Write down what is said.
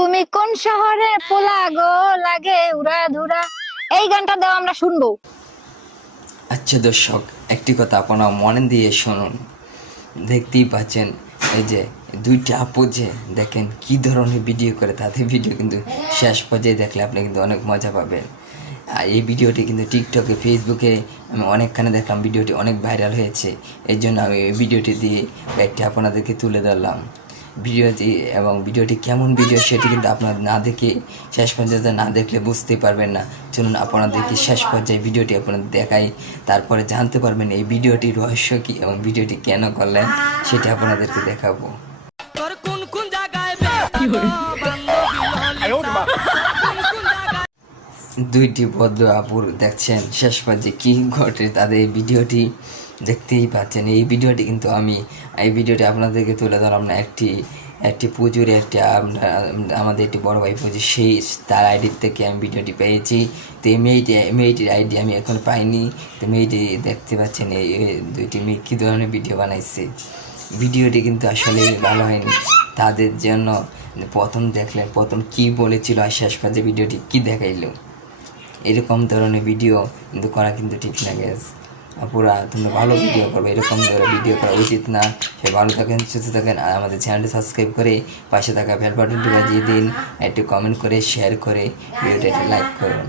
তুমি কোন শহরে পোলা গো লাগে উড়া ধুরা। এই গানটা দাও, আমরা শুনবো। আচ্ছা দর্শক, একটি কথা আপনারা মনে দিয়ে শুনুন। দেখতেই পাচ্ছেন এই যে দুইটা আপু যে দেখেন কি ধরনের ভিডিও করে, তাদের ভিডিও কিন্তু শেষ পর্যায়ে দেখলে আপনি কিন্তু অনেক মজা পাবেন। আর এই ভিডিওটি কিন্তু টিকটকে, ফেসবুকে আমি অনেকখানে দেখলাম, ভিডিওটি অনেক ভাইরাল হয়েছে। এই জন্য আমি এই ভিডিওটি দিয়ে একটি আপনাদেরকে তুলে ধরলাম ভিডিওটি। এবং ভিডিওটি কেমন ভিডিও সেটি কিন্তু আপনারা না দেখে, শেষ পর্যন্ত না দেখলে বুঝতে পারবেন না। চলুন আপনাদেরকে শেষ পর্যায়ে ভিডিওটি আপনাদের দেখাই, তারপরে জানতে পারবেন এই ভিডিওটির রহস্য কী এবং ভিডিওটি কেন করলেন সেটি আপনাদেরকে দেখাবো। দুইটি ভদ্র আপুর দেখছেন শেষ পর্যায়ে কী ঘটে তাদের এই ভিডিওটি দেখতেই পাচ্ছেন। এই ভিডিওটি কিন্তু আমি এই ভিডিওটি আপনাদেরকে তুলে ধরলাম না, একটি পুজোর আমাদের একটি বড় ভাই পুজো, সেই তার আইডির থেকে আমি ভিডিওটি পেয়েছি। তো এই মেয়েটির আইডি আমি এখন পাইনি। তো মেয়েটি দেখতে পাচ্ছেন এই দুইটি মেয়ে কী ধরনের ভিডিও বানাইছে। ভিডিওটি কিন্তু আসলে ভালো হয়নি তাদের জন্য। প্রথম দেখলেন, প্রথম কি বলেছিল আর শেষ পর্যায়ে ভিডিওটি কী দেখাইলো, এরকম ধরনের ভিডিও কিন্তু করা কিন্তু ঠিক না গ্যাস। পুরা তোমরা ভালো ভিডিও করবে, এরকম ধরনের ভিডিও করা উচিত না। সে ভালো থাকেন, সুস্থ থাকেন, আর আমাদের চ্যানেলটি সাবস্ক্রাইব করে পাশে থাকা বেল বাটনটি বাজিয়ে দিন, একটু কমেন্ট করে শেয়ার করে ভিডিওটা লাইক করুন।